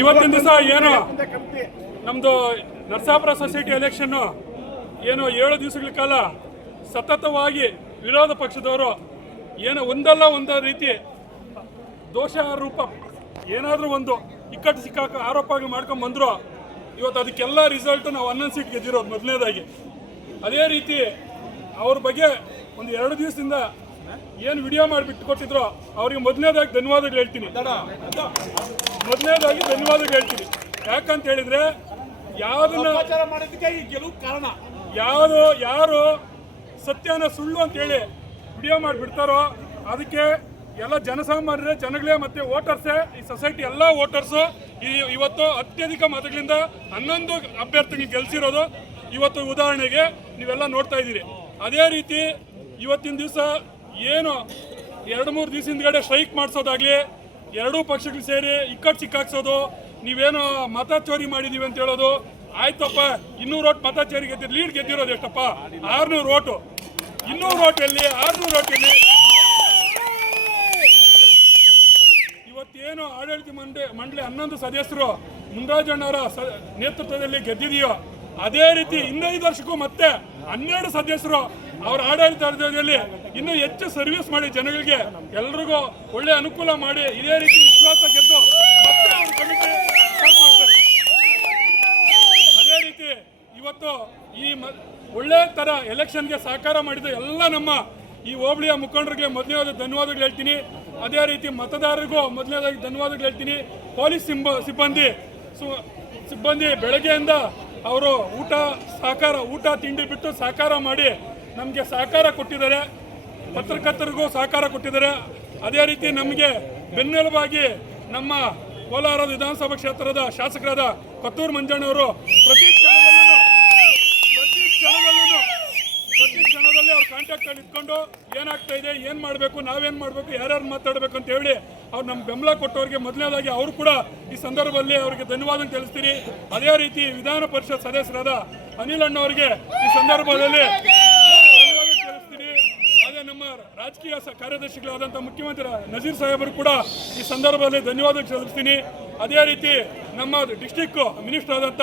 ಇವತ್ತಿನ ದಿವಸ ಏನು ನಮ್ಮದು ನರಸಾಪುರ ಸೊಸೈಟಿ ಎಲೆಕ್ಷನ್ನು ಏನು 7 ದಿವಸಗಳ ಕಾಲ ಸತತವಾಗಿ ವಿರೋಧ ಪಕ್ಷದವರು ಏನು ಒಂದಲ್ಲ ಒಂದು ರೀತಿ ದೋಷಾರೋಪ ಏನಾದರೂ ಒಂದು ಇಕ್ಕಟ್ಟು ಸಿಕ್ಕಾಕ ಆರೋಪಗಳು ಮಾಡ್ಕೊಂಡು ಬಂದರು. ಇವತ್ತು ಅದಕ್ಕೆಲ್ಲ ರಿಸಲ್ಟ್ ನಾವು 11 ಸೀಟ್ ಗೆದ್ದಿರೋದು ಮೊದಲನೇದಾಗಿ. ಅದೇ ರೀತಿ ಅವ್ರ ಬಗ್ಗೆ ಒಂದು 2 ದಿವಸದಿಂದ ಏನು ವಿಡಿಯೋ ಮಾಡಿಬಿಟ್ಟು ಕೊಟ್ಟಿದ್ರು ಅವ್ರಿಗೆ ಮೊದಲನೇದಾಗಿ ಧನ್ಯವಾದಗಳು ಹೇಳ್ತೀನಿ. ಯಾಕಂತ ಹೇಳಿದ್ರೆ ಯಾರು ಸತ್ಯನ ಸುಳ್ಳು ಅಂತೇಳಿ ವಿಡಿಯೋ ಮಾಡಿಬಿಡ್ತಾರೋ ಅದಕ್ಕೆ ಎಲ್ಲ ಜನಸಾಮಾನ್ಯರೇ ಜನಗಳೇ ಮತ್ತು ವೋಟರ್ಸೇ ಈ ಸೊಸೈಟಿ ಎಲ್ಲ ವೋಟರ್ಸು ಇವತ್ತು ಅತ್ಯಧಿಕ ಮತಗಳಿಂದ 11 ಅಭ್ಯರ್ಥಿಗಳು ಗೆಲ್ಸಿರೋದು ಇವತ್ತು ಉದಾಹರಣೆಗೆ ನೀವೆಲ್ಲ ನೋಡ್ತಾ ಇದ್ದೀರಿ. ಅದೇ ರೀತಿ ಇವತ್ತಿನ ದಿವಸ ಏನು 2-3 ದಿವಸ ಹಿಂದ್ಗಡೆ ಸ್ಟ್ರೈಕ್ ಮಾಡಿಸೋದಾಗ್ಲಿ, 2 ಪಕ್ಷಗಳು ಸೇರಿ ಇಕ್ಕಟ್ಟು ಸಿಕ್ಕಾಕ್ಸೋದು, ನೀವೇನೋ ಮತ ಚೋರಿ ಮಾಡಿದೀವಿ ಅಂತ ಹೇಳೋದು, ಆಯ್ತಪ್ಪ 200 ಓಟ್ ಮತ ಚೋರಿ ಲೀಡ್ ಗೆದ್ದಿರೋದು ಎಷ್ಟಪ್ಪ? 600 ಓಟು. 200 ಓಟ್ ಎಲ್ಲಿ? 600 ಓಟ್ ಎಲ್ಲಿ? ಇವತ್ತೇನು ಆಡಳಿತ ಮಂಡಳಿ 11 ಸದಸ್ಯರು ಮುನ್ರಾಜಣ್ಣವರ ನೇತೃತ್ವದಲ್ಲಿ ಗೆದ್ದಿದೆಯೋ ಅದೇ ರೀತಿ 15 ವರ್ಷಕ್ಕೂ ಮತ್ತೆ 12 ಸದಸ್ಯರು ಅವರ ಆಡಳಿತದಲ್ಲಿ ಇನ್ನೂ ಹೆಚ್ಚು ಸರ್ವಿಸ್ ಮಾಡಿ ಜನಗಳಿಗೆ ಎಲ್ರಿಗೂ ಒಳ್ಳೆ ಅನುಕೂಲ ಮಾಡಿ ಇದೇ ರೀತಿ ವಿಶ್ವಾಸ ಗೆದ್ದು ಮತ್ತೆ ಅವರು ಕಮಿಟಿ ಮಾಡ್ತಾರೆ. ಅದೇ ರೀತಿ ಇವತ್ತು ಈ ಒಳ್ಳೆ ತರ ಎಲೆಕ್ಷನ್ಗೆ ಸಹಕಾರ ಮಾಡಿದ ಎಲ್ಲ ನಮ್ಮ ಈ ಹೋಬಳಿಯ ಮುಖಂಡರಿಗೆ ಮೊದಲನೇದಾಗಿ ಧನ್ಯವಾದಗಳು ಹೇಳ್ತೀನಿ. ಅದೇ ರೀತಿ ಮತದಾರರಿಗೂ ಮೊದಲನೇದಾಗಿ ಧನ್ಯವಾದಗಳು ಹೇಳ್ತೀನಿ. ಪೊಲೀಸ್ ಸಿಬ್ಬಂದಿ ಬೆಳಗ್ಗೆಯಿಂದ ಅವರು ಊಟ ತಿಂಡಿ ಬಿಟ್ಟು ಸಹಕಾರ ಮಾಡಿ ನಮಗೆ ಸಹಕಾರ ಕೊಟ್ಟಿದ್ದಾರೆ. ಪತ್ರಕರ್ತರಿಗೂ ಸಹಕಾರ ಕೊಟ್ಟಿದ್ದಾರೆ. ಅದೇ ರೀತಿ ನಮಗೆ ಬೆನ್ನೆಲುಬಾಗಿ ನಮ್ಮ ಕೋಲಾರ ವಿಧಾನಸಭಾ ಕ್ಷೇತ್ರದ ಶಾಸಕರಾದ ಕೊತ್ತೂರು ಮಂಜಣ್ಣವರು ಪ್ರತಿ ಕ್ಷಣದಲ್ಲಿ ಅವ್ರ ಕಾಂಟ್ಯಾಕ್ಟಲ್ಲಿ ಇಟ್ಕೊಂಡು ಏನಾಗ್ತಾ ಇದೆ, ಏನು ಮಾಡಬೇಕು, ನಾವೇನು ಮಾಡಬೇಕು, ಯಾರ್ಯಾರು ಮಾತಾಡಬೇಕು ಅಂತ ಹೇಳಿ ಅವ್ರು ನಮ್ಮ ಬೆಂಬಲ ಕೊಟ್ಟವ್ರಿಗೆ ಮೊದಲನೇದಾಗಿ ಅವರು ಕೂಡ ಈ ಸಂದರ್ಭದಲ್ಲಿ ಅವರಿಗೆ ಧನ್ಯವಾದ ತಿಳಿಸ್ತೀನಿ. ಅದೇ ರೀತಿ ವಿಧಾನ ಪರಿಷತ್ ಸದಸ್ಯರಾದ ಅನಿಲ್ ಅಣ್ಣವರಿಗೆ ಈ ಸಂದರ್ಭದಲ್ಲಿ ಧನ್ಯವಾದ ತಿಳಿಸ್ತೀನಿ. ಅದೇ ನಮ್ಮ ರಾಜಕೀಯ ಕಾರ್ಯದರ್ಶಿಗಳಾದಂಥ ಮುಖ್ಯಮಂತ್ರಿ ನಜೀರ್ ಸಾಹೇಬರು ಕೂಡ ಈ ಸಂದರ್ಭದಲ್ಲಿ ಧನ್ಯವಾದ ತಿಳಿಸ್ತೀನಿ. ಅದೇ ರೀತಿ ನಮ್ಮ ಡಿಸ್ಟಿಕ್ ಮಿನಿಸ್ಟರ್ ಆದಂಥ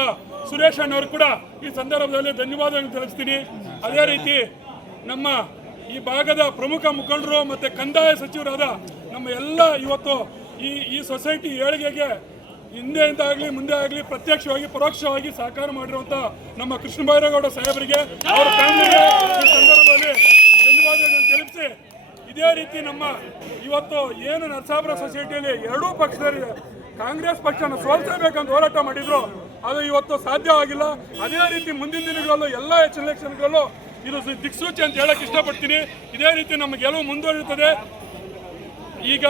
ಸುರೇಶ್ ಅಣ್ಣವರು ಕೂಡ ಈ ಸಂದರ್ಭದಲ್ಲಿ ಧನ್ಯವಾದಗಳನ್ನು ತಿಳಿಸ್ತೀನಿ. ಅದೇ ರೀತಿ ನಮ್ಮ ಈ ಭಾಗದ ಪ್ರಮುಖ ಮುಖಂಡರು ಮತ್ತು ಕಂದಾಯ ಸಚಿವರಾದ ನಮ್ಮ ಎಲ್ಲ ಇವತ್ತು ಈ ಸೊಸೈಟಿ ಏಳಿಗೆಗೆ ಹಿಂದೆಯಿಂದ ಆಗಲಿ ಮುಂದೆ ಆಗಲಿ ಪ್ರತ್ಯಕ್ಷವಾಗಿ ಪರೋಕ್ಷವಾಗಿ ಸಹಕಾರ ಮಾಡಿರುವಂಥ ನಮ್ಮ ಕೃಷ್ಣ ಬೈರೇಗೌಡ ಸಾಹೇಬರಿಗೆ ಅವರ ಫ್ಯಾಮಿಲಿಗೆ ಈ ಸಂದರ್ಭದಲ್ಲಿ ಧನ್ಯವಾದಗಳನ್ನು ತಿಳಿಸಿ, ಇದೇ ರೀತಿ ನಮ್ಮ ಇವತ್ತು ಏನು ನರಸಾಪುರ ಸೊಸೈಟಿಯಲ್ಲಿ ಎರಡೂ ಪಕ್ಷದವರಿಗೆ ಕಾಂಗ್ರೆಸ್ ಪಕ್ಷನ ಸೋಲಿಸಬೇಕಂತ ಹೋರಾಟ ಮಾಡಿದ್ರು, ಅದು ಇವತ್ತು ಸಾಧ್ಯ ಆಗಿಲ್ಲ. ಅದೇ ರೀತಿ ಮುಂದಿನ ದಿನಗಳಲ್ಲೂ ಎಲ್ಲ ಎಲೆಕ್ಷನ್ಗಳಲ್ಲೂ ಇದು ದಿಕ್ಸೂಚಿ ಅಂತ ಹೇಳಕ್ ಇಷ್ಟಪಡ್ತೀನಿ. ಇದೇ ರೀತಿ ನಮ್ಮ ಗೆಲುವು ಮುಂದುವರಿಯುತ್ತದೆ. ಈಗ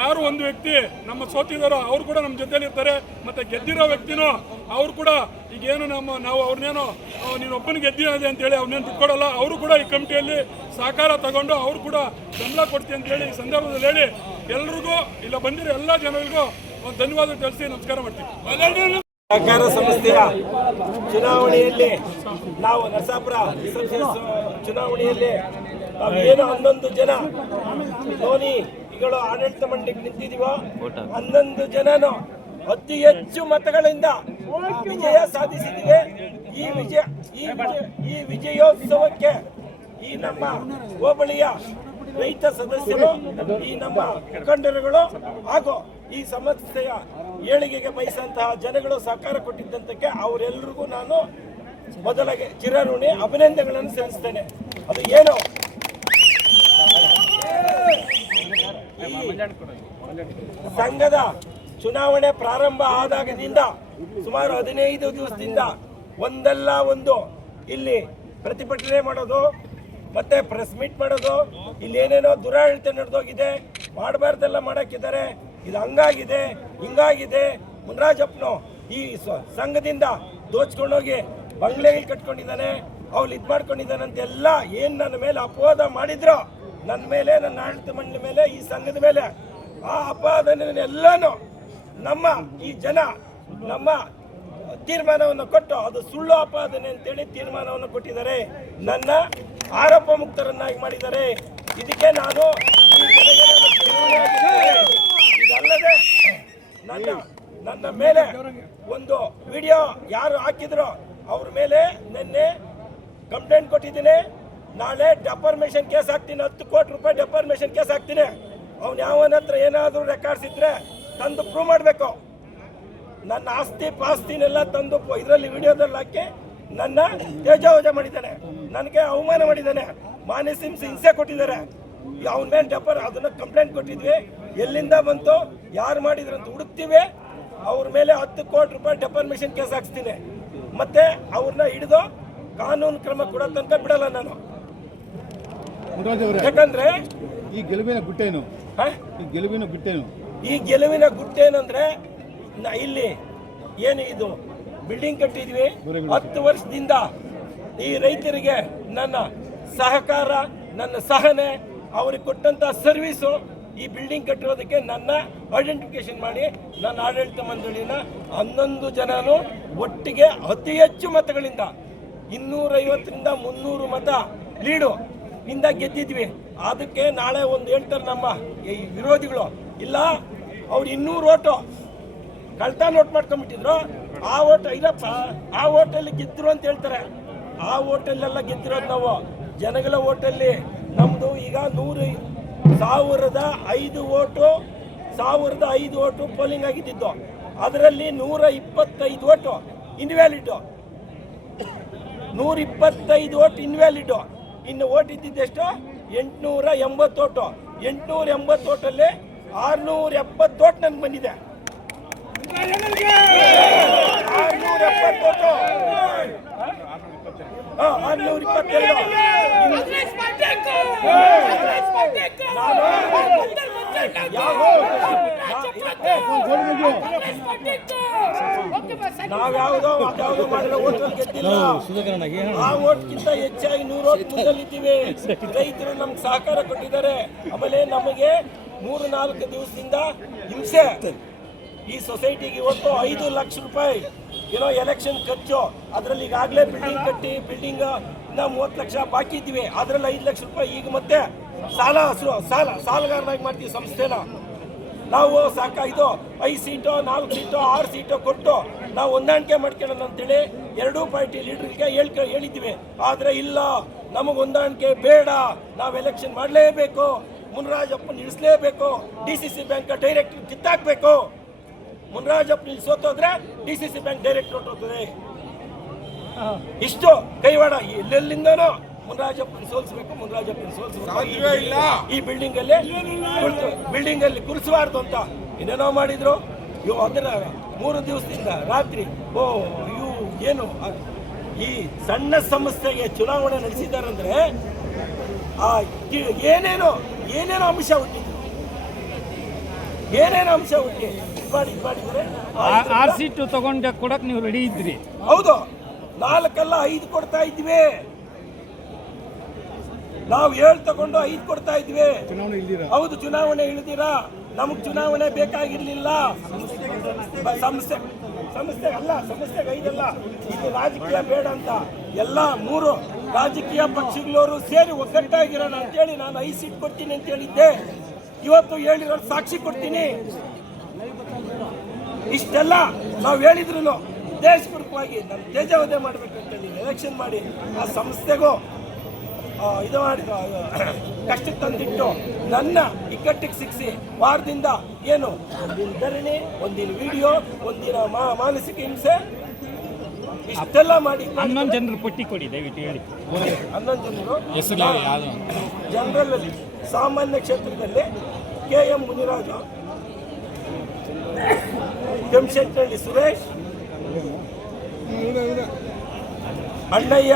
ಯಾರು ಒಂದು ವ್ಯಕ್ತಿ ನಮ್ಮ ಸೋತಿದಾರೋ ಅವ್ರು ಕೂಡ ನಮ್ಮ ಜೊತೆಲಿ ಇರ್ತಾರೆ, ಮತ್ತೆ ಗೆದ್ದಿರೋ ವ್ಯಕ್ತಿನೂ ಅವ್ರು ಕೂಡ ಈಗೇನು ನಾವು ಅವ್ರನ್ನೇನೋ ನೀನು ಒಬ್ಬನ ಗೆದ್ದಿದೆ ಅಂತೇಳಿ ಅವ್ರನ್ನೇನು ಬಿಟ್ಕೊಡಲ್ಲ, ಅವರು ಕೂಡ ಈ ಕಮಿಟಿಯಲ್ಲಿ ಸಹಕಾರ ತಗೊಂಡು ಅವ್ರು ಕೂಡ ಬೆಂಬಲ ಕೊಡ್ತೀವಿ ಅಂತೇಳಿ ಈ ಸಂದರ್ಭದಲ್ಲಿ ಹೇಳಿ ಎಲ್ರಿಗೂ ಇಲ್ಲ ಬಂದಿರೋ ಎಲ್ಲ ಜನರಿಗೂ ಒಂದು ಧನ್ಯವಾದ ತಿಳಿಸಿ ನಮಸ್ಕಾರ ಮಾಡ್ತೀವಿ. ಸಹಕಾರ ಸಂಸ್ಥೆಯ ಚುನಾವಣೆಯಲ್ಲಿ ನಾವು ನರಸಾಪುರ ಚುನಾವಣೆಯಲ್ಲಿ ಏನು 11 ಜನ ಧೋನಿಗಳು ಆಡಳಿತ ಮಂಡಳಿಗೆ ನಿಂತಿದೀವೋ 11 ಜನನು ಅತಿ ಹೆಚ್ಚು ಮತಗಳಿಂದ ವಿಜಯ ಸಾಧಿಸಿದ್ದೀವಿ. ಈ ವಿಜಯೋತ್ಸವಕ್ಕೆ ಈ ನಮ್ಮ ಹೋಬಳಿಯ ರೈತ ಸದಸ್ಯರು, ಈ ನಮ್ಮ ಮುಖಂಡರುಗಳು ಹಾಗೂ ಈ ಸಂಸ್ಥೆಯ ಏಳಿಗೆಗೆ ಬಯಸಂತಹ ಜನಗಳು ಸಹಕಾರ ಕೊಟ್ಟಿದ್ದಂತಕ್ಕೆ ಅವರೆಲ್ಲರಿಗೂ ನಾನು ಮೊದಲಿಗೆ ಚಿರಋಣಿ ಅಭಿನಂದನೆಗಳನ್ನು ಸಲ್ಲಿಸ್ತೇನೆ. ಅದು ಏನು ಸಂಘದ ಚುನಾವಣೆ ಪ್ರಾರಂಭ ಆದಾಗದಿಂದ ಸುಮಾರು 15 ದಿವಸದಿಂದ ಒಂದಲ್ಲ ಒಂದು ಇಲ್ಲಿ ಪ್ರತಿಭಟನೆ ಮಾಡೋದು, ಮತ್ತೆ ಪ್ರೆಸ್ ಮೀಟ್ ಮಾಡೋದು, ಇಲ್ಲಿ ಏನೇನೋ ದುರಾಡಳಿತ ನಡೆದೋಗಿದೆ, ಮಾಡಬಾರ್ದೆಲ್ಲ ಮಾಡಕ್ಕಿದ್ದಾರೆ, ಇದು ಹಂಗಾಗಿದೆ ಹಿಂಗಾಗಿದೆ, ಮುನ್ರಾಜಪ್ಪನು ಈ ಸಂಘದಿಂದ ದೋಚ್ಕೊಂಡೋಗಿ ಬಂಗ್ಲೆಗಳು ಕಟ್ಕೊಂಡಿದ್ದಾನೆ, ಅವ್ರು ಇದು ಮಾಡ್ಕೊಂಡಿದ್ದಾನೆ ಅಂತೆಲ್ಲ ಏನು ನನ್ನ ಮೇಲೆ ಅಪವಾದ ಮಾಡಿದ್ರು, ನನ್ನ ಮೇಲೆ, ನನ್ನ ಆಡಳಿತ ಮಂಡಳಿ ಮೇಲೆ, ಈ ಸಂಘದ ಮೇಲೆ, ಆ ಅಪವಾದನೆಲ್ಲನೂ ನಮ್ಮ ಈ ಜನ ನಮ್ಮ ತೀರ್ಮಾನವನ್ನು ಕೊಟ್ಟು ಅದು ಸುಳ್ಳು ಅಪಾದನೆ ಅಂತೇಳಿ ತೀರ್ಮಾನವನ್ನು ಕೊಟ್ಟಿದ್ದಾರೆ. ನನ್ನ ಆರೋಪ ಮುಕ್ತರನ್ನಾಗಿ ಮಾಡಿದ್ದಾರೆ. ಇದಕ್ಕೆ ನಾನು ಇದಲ್ಲದೆ ನನ್ನ ಮೇಲೆ ಒಂದು ವಿಡಿಯೋ ಯಾರು ಹಾಕಿದ್ರು ಅವ್ರ ಮೇಲೆ ನಿನ್ನೆ ಕಂಪ್ಲೇಂಟ್ ಕೊಟ್ಟಿದ್ದೀನಿ. ನಾಳೆ ಡೆಫಾರ್ಮೇಷನ್ ಕೇಸ್ ಹಾಕ್ತೀನಿ, 10 ಕೋಟಿ ರೂಪಾಯಿ ಡೆಫಾರ್ಮೇಷನ್ ಕೇಸ್ ಹಾಕ್ತೀನಿ. ಅವ್ನು ಯಾವನ ಹತ್ರ ಏನಾದರೂ ರೆಕಾರ್ಡ್ಸ್ ಇದ್ರೆ ತಂದು ಪ್ರೂವ್ ಮಾಡಬೇಕು. ನನ್ನ ಆಸ್ತಿ ಪಾಸ್ತಿನೆಲ್ಲ ತಂದು ಇದರಲ್ಲಿ ವಿಡಿಯೋದಲ್ಲಿ ಹಾಕಿ ನನ್ನ ತೇಜೋವಜ ಮಾಡಿದ್ದಾನೆ, ನನಗೆ ಅವಮಾನ ಮಾಡಿದ್ದಾನೆ, ಮಾನಸಿಕ ಹಿಂಸೆ ಕೊಟ್ಟಿದ್ದಾರೆ. ಅವನ ಮೇಲೆ ಅದನ್ನು ಕಂಪ್ಲೇಂಟ್ ಕೊಟ್ಟಿದ್ವಿ. ಎಲ್ಲಿಂದ ಬಂತು, ಯಾರು ಮಾಡಿದ್ರು ಅಂತ ಹುಡುಕ್ತೀವಿ. ಅವ್ರ ಮೇಲೆ 10 ಕೋಟಿ ರೂಪಾಯಿ ಡೆಫಾರ್ಮೇಷನ್ ಕೇಸ್ ಹಾಕ್ಸ್ತೀನಿ. ಮತ್ತೆ ಅವ್ರನ್ನ ಹಿಡಿದು ಕಾನೂನು ಕ್ರಮ ಕೊಡೋ ತನಕ ಬಿಡಲ್ಲ ನಾನು. ಯಾಕಂದ್ರೆ ಈ ಗೆಲುವಿನ ಗುಟ್ಟೇನು, ಈ ಗೆಲುವಿನ ಗುಟ್ಟೇನಂದ್ರೆ ಇಲ್ಲಿ ಏನು ಇದು ಬಿಲ್ಡಿಂಗ್ ಕಟ್ಟಿದ್ವಿ 10 ವರ್ಷದಿಂದ. ಈ ರೈತರಿಗೆ ನನ್ನ ಸಹಕಾರ, ನನ್ನ ಸಹನೆ, ಅವ್ರಿಗೆ ಕೊಟ್ಟಂತ ಸರ್ವಿಸು, ಈ ಬಿಲ್ಡಿಂಗ್ ಕಟ್ಟಿರೋದಕ್ಕೆ ನನ್ನ ಐಡೆಂಟಿಫಿಕೇಶನ್ ಮಾಡಿ ನನ್ನ ಆಡಳಿತ ಮಂಡಳಿನ 11 ಜನನು ಒಟ್ಟಿಗೆ ಅತಿ ಹೆಚ್ಚು ಮತಗಳಿಂದ 250ರಿಂದ 300 ಮತ ಲೀಡು ಇಂದ ಗೆದ್ದಿದ್ವಿ. ಅದಕ್ಕೆ ನಾಳೆ ಒಂದು ಹೇಳ್ತಾರೆ ನಮ್ಮ ಈ ವಿರೋಧಿಗಳು, ಇಲ್ಲ ಅವ್ರು 200 ಓಟು ಕಳ್ತಾ ನೋಟ್ ಮಾಡ್ಕೊಂಡ್ಬಿಟ್ಟಿದ್ರು, ಆ ಓಟ್ ಇಲ್ಲಪ್ಪ, ಆ ಓಟಲ್ಲಿ ಗೆದ್ರು ಅಂತ ಹೇಳ್ತಾರೆ. ಆ ಓಟಲ್ಲೆಲ್ಲ ಗೆದ್ದಿರೋದು ನಾವು ಜನಗಳ ಓಟಲ್ಲಿ. ನಮ್ಮದು ಈಗ 1,005 ಓಟು ಪೋಲಿಂಗ್ ಆಗಿದ್ದು, ಅದರಲ್ಲಿ 125 ಓಟು ಇನ್ವ್ಯಾಲಿಡು, 125 ಓಟ್ ಇನ್ವ್ಯಾಲಿಡು. ಇನ್ನು ಓಟ್ ಇದ್ದಿದ್ದೆಷ್ಟು 880 ಓಟು. 880 ಓಟಲ್ಲಿ 670 ಓಟ್ ನನಗೆ ಬಂದಿದೆ. 670 ಓಟು, 622. ನಾವ್ಯಾವುದೋ ಮಾಡಿರೋ ಓಟಲ್ಲಿ ಗೆದ್ದಿಲ್ಲ. ಆ ಓಟ್ಗಿಂತ ಹೆಚ್ಚಾಗಿ 100 ಓಟ್ ಮುಂದಲ್ಲಿದ್ದೀವಿ. ರೈತರು ನಮ್ಗೆ ಸಹಕಾರ ಕೊಟ್ಟಿದ್ದಾರೆ. ಆಮೇಲೆ ನಮಗೆ 3-4 ದಿವಸದಿಂದ ಹಿಂಸೆ. ಈ ಸೊಸೈಟಿಗೆ ಇವತ್ತು 5 ಲಕ್ಷ ರೂಪಾಯಿ ಏನೋ ಎಲೆಕ್ಷನ್ ಖರ್ಚು, ಅದರಲ್ಲಿ ಈಗಾಗಲೇ ಬಿಲ್ಡಿಂಗ್ ಕಟ್ಟಿ ಬಿಲ್ಡಿಂಗ್ ಇನ್ನ 30 ಲಕ್ಷ ಬಾಕಿ ಇದ್ವಿ. ಅದರಲ್ಲಿ 5 ಲಕ್ಷ ರೂಪಾಯಿ ಈಗ ಮತ್ತೆ ಸಾಲಗಾರನಾಗಿ ಮಾಡ್ತೀವಿ ಸಂಸ್ಥೆನ. ನಾವು ಇದು 5 ಸೀಟು 4 ಸೀಟು 6 ಸೀಟು ಕೊಟ್ಟು ನಾವು ಹೊಂದಾಣಿಕೆ ಮಾಡ್ಕೊಳ್ಳೋಣ ಅಂತೇಳಿ 2 ಪಾರ್ಟಿ ಲೀಡರ್ಗೆ ಹೇಳಿದ್ವಿ. ಆದರೆ ಇಲ್ಲ, ನಮಗೆ ಹೊಂದಾಣಿಕೆ ಬೇಡ, ನಾವು ಎಲೆಕ್ಷನ್ ಮಾಡಲೇಬೇಕು, ಮುನ್ರಾಜಪ್ಪನ ಇಳಿಸ್ಲೇಬೇಕು. DCC ಬ್ಯಾಂಕ್ ಡೈರೆಕ್ಟರ್ ಕಿತ್ತಾಕ್ಬೇಕು. ಮುನ್ರಾಜಪ್ಪನ ಇಲ್ಲಿ ಸೋತೋದ್ರೆ DCC ಬ್ಯಾಂಕ್ ಡೈರೆಕ್ಟರ್ ಹೊರಟೋಗ್ತದೆ. ಇಷ್ಟು ಕೈವಾಡ ಎಲ್ಲೆಲ್ಲಿಂದನೋ ಮುನ್ರಾಜಪ್ಪನ ಸೋಲಿಸಬೇಕು. ಈ ಬಿಲ್ಡಿಂಗ್ ಅಲ್ಲಿ ಕುರಿಸಬಾರ್ದು ಅಂತ ಏನೇನೋ ಮಾಡಿದ್ರು. ಇವು ಅದರ 3 ದಿವಸದಿಂದ ರಾತ್ರಿ ಇವು ಏನು ಈ ಸಣ್ಣ ಸಂಸ್ಥೆಗೆ ಚುನಾವಣೆ ನಡೆಸಿದಾರಂದ್ರೆ ಏನೇನೋ ಅಂಶ ಹುಟ್ಟಿದ್ರು. ಮಾಡಿದ್ರೆ ಆರ್ ಸೀಟು ತಗೊಂಡು ಕೊಡಕ್ ನೀವು ರೆಡಿ ಇದ್ರಿ. ಹೌದು, 4 ಅಲ್ಲ 5 ಕೊಡ್ತಾ ಇದ್ವಿ ನಾವು. 7 ತಗೊಂಡು 5 ಕೊಡ್ತಾ ಇದ್ವಿ. ಹೌದು, ಚುನಾವಣೆ ಇಳಿದಿರಾ. ನಮಗ್ ಚುನಾವಣೆ ಬೇಕಾಗಿರ್ಲಿಲ್ಲ. ಸಮಸ್ಯೆಗೆ 5 ಅಲ್ಲ, ಇದು ರಾಜಕೀಯ ಬೇಡ ಅಂತ ಎಲ್ಲ 3 ರಾಜಕೀಯ ಪಕ್ಷಗಳವರು ಸೇರಿ ಒಗ್ಗಟ್ಟಾಗಿರೋಣ ಅಂತೇಳಿ ನಾನು 5 ಸೀಟ್ ಕೊಡ್ತೀನಿ ಅಂತ ಹೇಳಿದ್ದೆ. ಇವತ್ತು ಹೇಳಿರೋ ಸಾಕ್ಷಿ ಕೊಡ್ತೀನಿ. ಇಷ್ಟೆಲ್ಲ ನಾವು ಹೇಳಿದ್ರು ಉದ್ದೇಶಪೂರ್ವಕವಾಗಿ ನಾನು ತೇಜಾವಧೆ ಮಾಡಬೇಕಂತೇಳಿ ಎಲೆಕ್ಷನ್ ಮಾಡಿ ಆ ಸಂಸ್ಥೆಗೂ ಇದು ಮಾಡಿ ಕಷ್ಟಕ್ಕೆ ತಂದಿಟ್ಟು ನನ್ನ ಇಕ್ಕಟ್ಟಿಗೆ ಸಿಕ್ಕಿಸಿ ವಾರದಿಂದ ಏನು ಒಂದಿನ ಧರಣಿ, ಒಂದಿನ ವಿಡಿಯೋ, ಒಂದಿನ ಮಾನಸಿಕ ಹಿಂಸೆ ಇಷ್ಟೆಲ್ಲ ಮಾಡಿ 11 ಜನರು ಪಟ್ಟಿ ಕೊಡಿ ದಯವಿಟ್ಟು ಹೇಳಿ. 11 ಜನರು ಜನರಲ್ ಸಾಮಾನ್ಯ ಕ್ಷೇತ್ರದಲ್ಲಿ KM ಮುನಿರಾಜು, ಕೆಂಶೆಟ್ಟಳ್ಳಿ ಸುರೇಶ್, ಅಣ್ಣಯ್ಯ,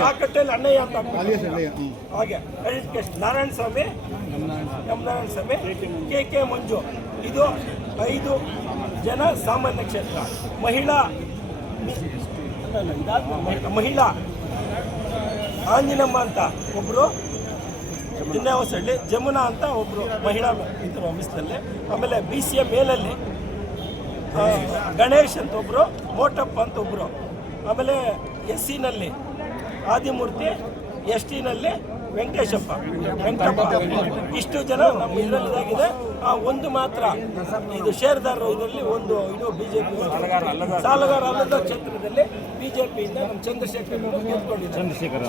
ಕಾಕಟ್ಟೆಯಲ್ಲಿ ಅಣ್ಣಯ್ಯ ಅಂತ ಹಾಗೆ ನಾರಾಯಣ ಸ್ವಾಮಿ, KK ಮಂಜು. ಇದು 5 ಜನ ಸಾಮಾನ್ಯ ಕ್ಷೇತ್ರ. ಮಹಿಳಾ ಆಂಜಿನಮ್ಮ ಅಂತ ಒಬ್ರು ದಿನ್ಯಾವಸಳ್ಳಿ, ಜಮುನಾ ಅಂತ ಒಬ್ರು ಮಹಿಳಾ ಇದ್ರು ಆಫೀಸ್ನಲ್ಲಿ. ಆಮೇಲೆ BCA ಮೇಲಲ್ಲಿ ಗಣೇಶ್ ಅಂತ ಒಬ್ರು, ಮೋಟಪ್ಪ ಅಂತ ಒಬ್ರು. ಆಮೇಲೆ SC-ನಲ್ಲಿ ಆದಿಮೂರ್ತಿ, ST-ನಲ್ಲಿ ವೆಂಕಟಪ್ಪ. ಇಷ್ಟು ಜನ ನಮ್ಮ ಇದರಲ್ಲಿದೆ. ಒಂದು ಮಾತ್ರ ಇದು ಷೇರ್ದಾರರು ಇದರಲ್ಲಿ ಒಂದು ಇದು BJP ಸಾಲಗಾರ ಅಲ್ಲದ ಕ್ಷೇತ್ರದಲ್ಲಿ BJPಯಿಂದ ನಮ್ಮ ಚಂದ್ರಶೇಖರ್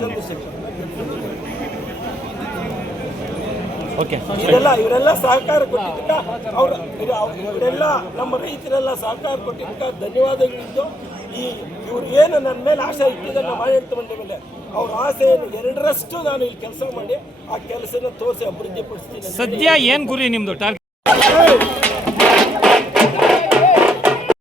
ಇವರೆಲ್ಲ ಸಹಕಾರ ಕೊಟ್ಟಿದ್ದಕ್ಕ ಇವರೆಲ್ಲ ನಮ್ಮ ರೈತರೆಲ್ಲ ಸಹಕಾರ ಕೊಟ್ಟಿದ್ದಕ್ಕ ಧನ್ಯವಾದಗಳಿದ್ದು. ಇವ್ರು ಏನು ನನ್ನ ಮೇಲೆ ಆಸೆ ಇಟ್ಟಿದ್ದನ್ನು ಮಾಡಿರ್ತ ಬಂದ ಮೇಲೆ ಅವ್ರ ಆಸೆಯನ್ನು 2ರಷ್ಟು ನಾನು ಇಲ್ಲಿ ಕೆಲಸ ಮಾಡಿ ಆ ಕೆಲಸನ ತೋರಿಸಿ ಅಭಿವೃದ್ಧಿ ಪಡಿಸ್ತೀನಿ. ಸದ್ಯ ಏನ್ ಗುರಿ ನಿಮ್ದು?